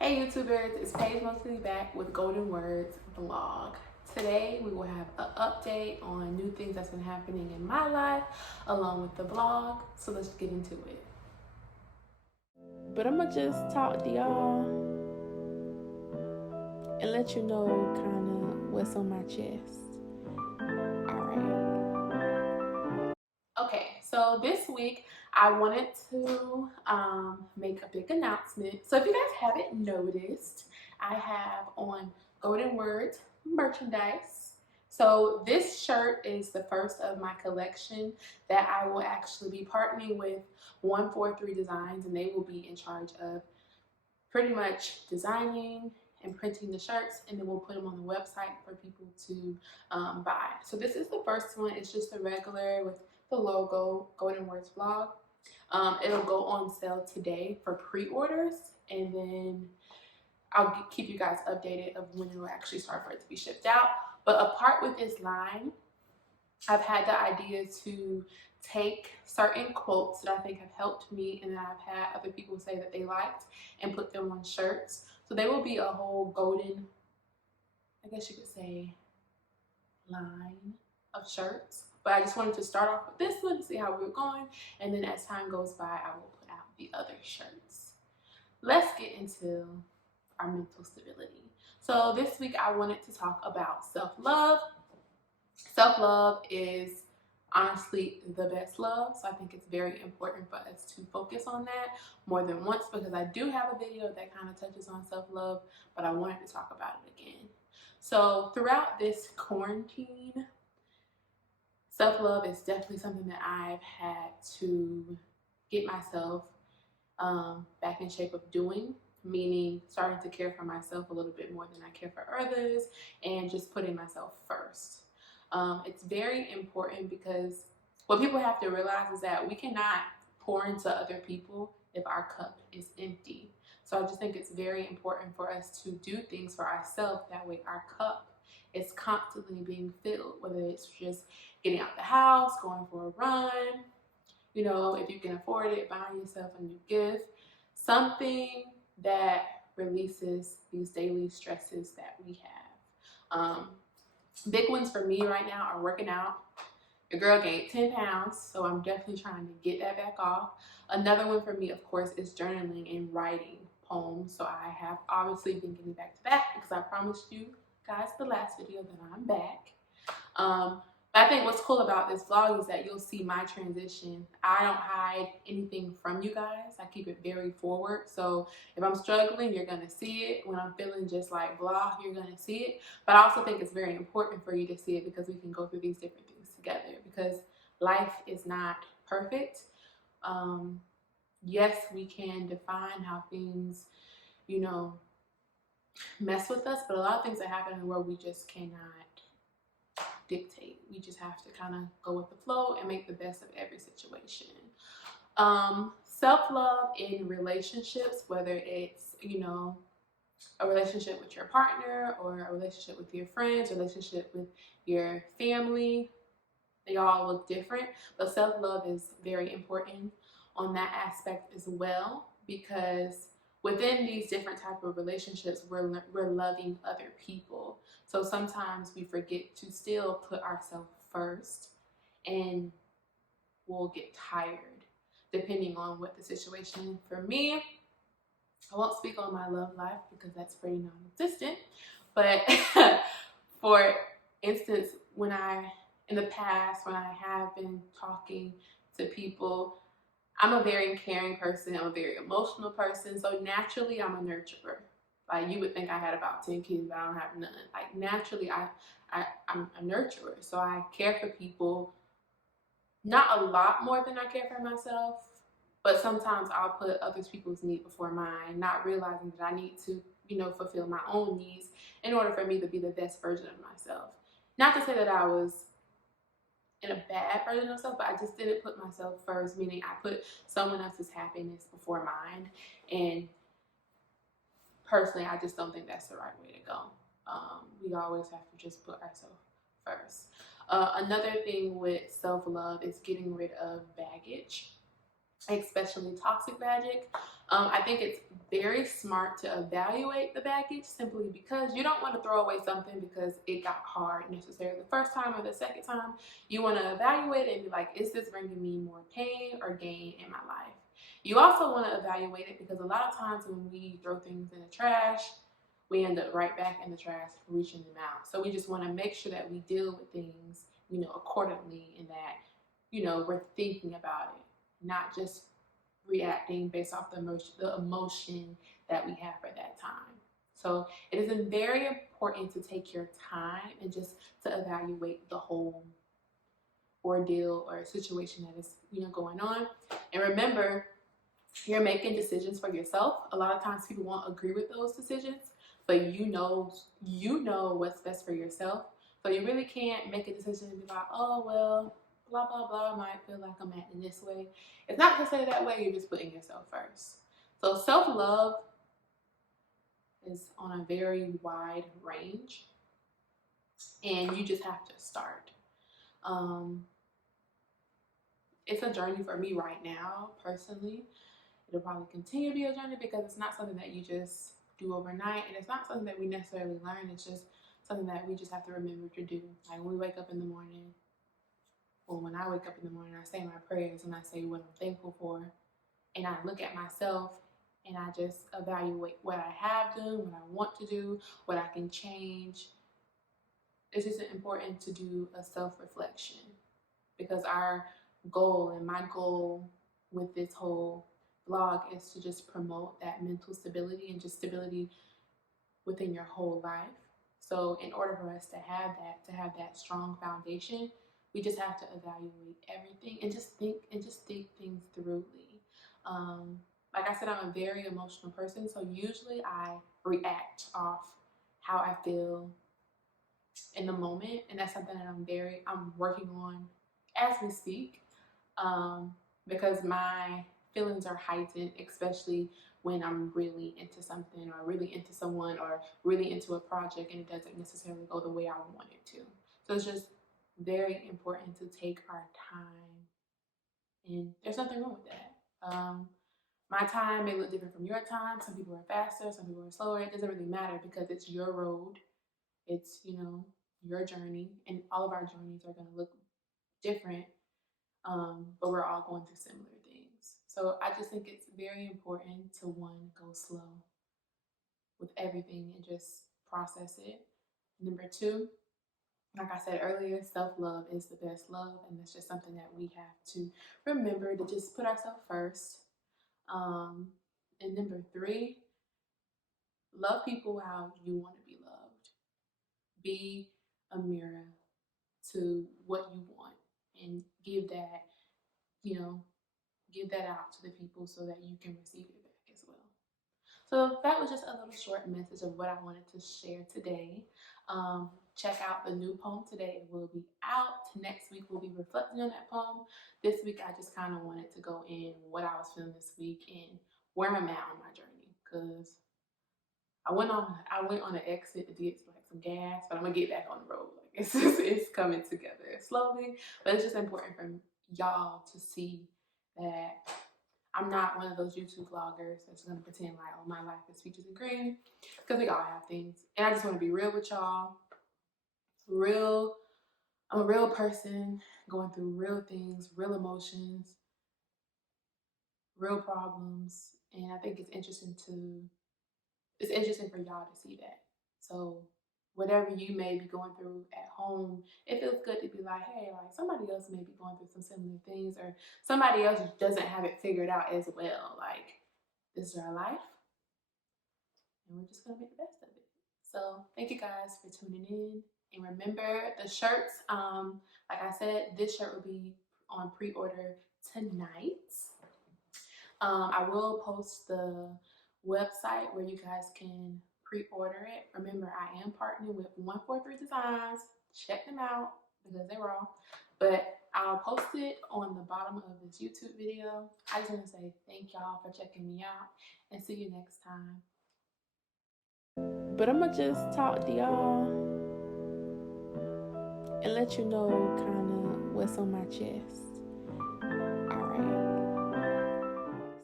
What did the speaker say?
Hey YouTubers, it's Paige Mostly back with Golden Words Vlog. Today we will have an update on new things that's been happening in my life along with the vlog. So let's get into it. But I'm gonna just talk to y'all and let you know kind of what's on my chest. Alright. Okay, so this week I wanted to make a big announcement. So if you guys haven't noticed, I have on Golden Words merchandise. So this shirt is the first of my collection that I will actually be partnering with 143 Designs, and they will be in charge of pretty much designing and printing the shirts, and then we'll put them on the website for people to buy. So this is the first one. It's just a regular with the logo, Golden Words Vlog. It'll go on sale today for pre-orders, and then I'll keep you guys updated of when it will actually start for it to be shipped out. But apart with this line, I've had the idea to take certain quotes that I think have helped me and that I've had other people say that they liked and put them on shirts. So they will be a whole golden, I guess you could say, line of shirts. But I just wanted to start off with this one to see how we were going. And then as time goes by, I will put out the other shirts. Let's get into our mental stability. So this week I wanted to talk about self-love. Self-love is honestly the best love, so I think it's very important for us to focus on that more than once, because I do have a video that kind of touches on self-love, but I wanted to talk about it again. So throughout this quarantine, self-love is definitely something that I've had to get myself back in shape of doing, meaning starting to care for myself a little bit more than I care for others, and just putting myself first. It's very important because what people have to realize is that we cannot pour into other people if our cup is empty. So I just think it's very important for us to do things for ourselves. That way our cup is constantly being filled, whether it's just getting out the house, going for a run, you know, if you can afford it, buying yourself a new gift, something that releases these daily stresses that we have. Big ones for me right now are working out. Your girl gained 10 pounds, so I'm definitely trying to get that back off. Another one for me, of course, is journaling and writing poems. So I have obviously been getting back to that because I promised you guys the last video that I'm back. But I think what's cool about this vlog is that you'll see my transition. I don't hide anything from you guys. I keep it very forward. So if I'm struggling, you're going to see it. When I'm feeling just like blah, you're going to see it. But I also think it's very important for you to see it because we can go through these different things together, because life is not perfect. Yes, we can define how things, you know, mess with us, but a lot of things that happen in the world we just cannot dictate. We just have to kind of go with the flow and make the best of every situation. Self-love in relationships, whether it's, you know, a relationship with your partner or a relationship with your friends, a relationship with your family, they all look different, but self-love is very important on that aspect as well, because within these different type of relationships, we're loving other people. So sometimes we forget to still put ourselves first, and we'll get tired depending on what the situation. For me, I won't speak on my love life because that's pretty non-existent, but for instance, in the past, when I have been talking to people, I'm a very caring person. I'm a very emotional person. So naturally, I'm a nurturer. Like, you would think I had about 10 kids, but I don't have none. Like, naturally, I'm a nurturer. So I care for people, not a lot more than I care for myself, but sometimes I'll put other people's needs before mine, not realizing that I need to, you know, fulfill my own needs in order for me to be the best version of myself. Not to say that I was in a bad version of myself, but I just didn't put myself first, meaning I put someone else's happiness before mine. And personally, I just don't think that's the right way to go. We always have to just put ourselves first. Another thing with self-love is getting rid of baggage. especially toxic baggage. I think it's very smart to evaluate the baggage simply because you don't want to throw away something because it got hard necessarily the first time or the second time. You want to evaluate it and be like, is this bringing me more pain or gain in my life? You also want to evaluate it because a lot of times when we throw things in the trash, we end up right back in the trash reaching them out. So we just want to make sure that we deal with things, accordingly, and that, we're thinking about it, not just reacting based off the emotion that we have for that time. So it is very important to take your time and just to evaluate the whole ordeal or situation that is going on. And remember, you're making decisions for yourself. A lot of times people won't agree with those decisions, but you know what's best for yourself. So you really can't make a decision and be like, oh well, blah blah blah might feel like I'm acting this way. It's not to say that way, you're just putting yourself first. So self-love is on a very wide range, and you just have to start. It's a journey for me right now, personally. It'll probably continue to be a journey because it's not something that you just do overnight, and it's not something that we necessarily learn. It's just something that we just have to remember to do. Like when we wake up in the morning, or when I wake up in the morning, I say my prayers and I say what I'm thankful for, and I look at myself and I just evaluate what I have done, what I want to do, what I can change. It's just important to do a self-reflection because our goal, and my goal with this whole vlog, is to just promote that mental stability and just stability within your whole life. So in order for us to have that strong foundation, we just have to evaluate everything and just think things thoroughly. Like I said, I'm a very emotional person, so usually I react off how I feel in the moment, and that's something that I'm working on as we speak, because my feelings are heightened, especially when I'm really into something or really into someone or really into a project and it doesn't necessarily go the way I want it to. So it's just very important to take our time, and there's nothing wrong with that. My time may look different from your time. Some people are faster, some people are slower. It doesn't really matter because it's your road. It's, your journey, and all of our journeys are going to look different, but we're all going through similar things. So I just think it's very important to, one, go slow with everything and just process it. Number two, like I said earlier, self-love is the best love, and it's just something that we have to remember to just put ourselves first. And number three, love people how you want to be loved. Be a mirror to what you want and give that, give that out to the people so that you can receive it back as well. So that was just a little short message of what I wanted to share today. Check out the new poem today. It will be out. Next week we'll be reflecting on that poem. This week I just kind of wanted to go in what I was feeling this week and where I'm at on my journey, because I went on an exit to get like some gas, but I'm gonna get back on the road. Like it's coming together slowly, but it's just important for y'all to see that I'm not one of those YouTube vloggers that's gonna pretend like, oh, my life is peaches and cream, because we all have things. And I just want to be real with y'all. I'm a real person going through real things, real emotions, real problems, and I think it's interesting for y'all to see that. So whatever you may be going through at home, it feels good to be like, hey, like somebody else may be going through some similar things, or somebody else doesn't have it figured out as well. Like, this is our life, and we're just gonna make the best of it. So thank you guys for tuning in. And remember, the shirts, like I said, this shirt will be on pre-order tonight. I will post the website where you guys can pre-order it. Remember, I am partnering with 143 Designs. Check them out because they're raw. But I'll post it on the bottom of this YouTube video. I just want to say thank y'all for checking me out, and see you next time. But I'm going to just talk to y'all and let you know kind of what's on my chest.